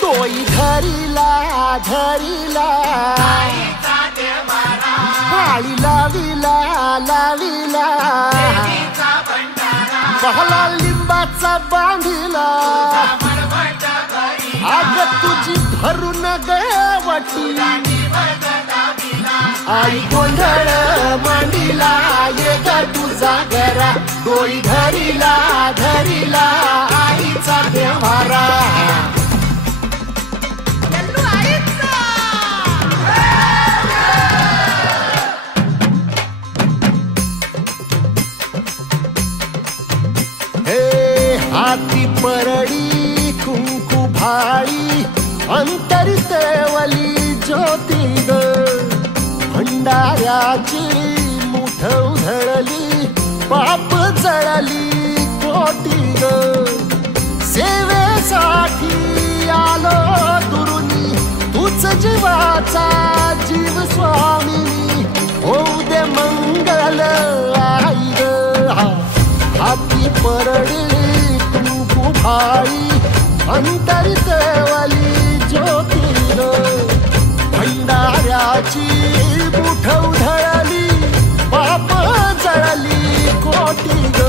डोई धरीला धरीला पाळी लाविला लाविला पहला लिंबाचा बांधिला आग तुझी भरून गवटी आई गोंधळ मांडीला ये ग तुझा घरा डोई धरीला धरीला आईचा देवारा हाती परडी कुंकू भाळी अंतरितवली ज्योती ग भंडाऱ्याची मुठ उधळली पाप जळली कोटी ग सेवेसाठी आलो दुरुनी तूच जीवाचा जीव स्वामी होऊ दे मंगल आई ग हाती परडी भाई अंतरितवली ज्योती भंडाऱ्याची मुठ उधळली पाप जळली कोटी ग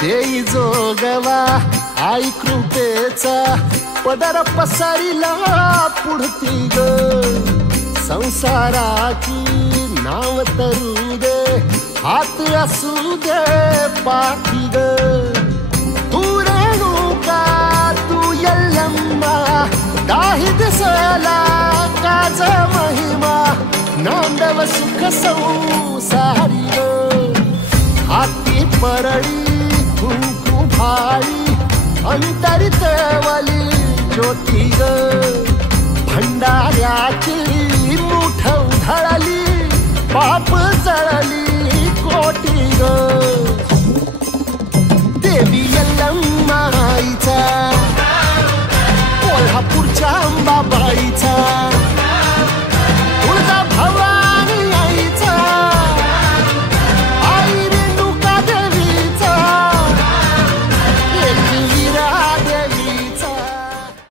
देई जोगवा आई कृपेचा पदर पसरिला पुढती ग संसाराची नाव तरू दे हात असू दे पाठी ग तू रेणुका तू यल्लम्मा दाही दिसला काज महिमा नांदव सुख संसारी ग हाती परडी कुंकू भाळी अंतरितवली ज्योती ग भंडाऱ्याची मुठ उधळली पाप जळली कोटी ग देवी यल्लम्मा आईचा कोल्हापूरच्या अंबाबाई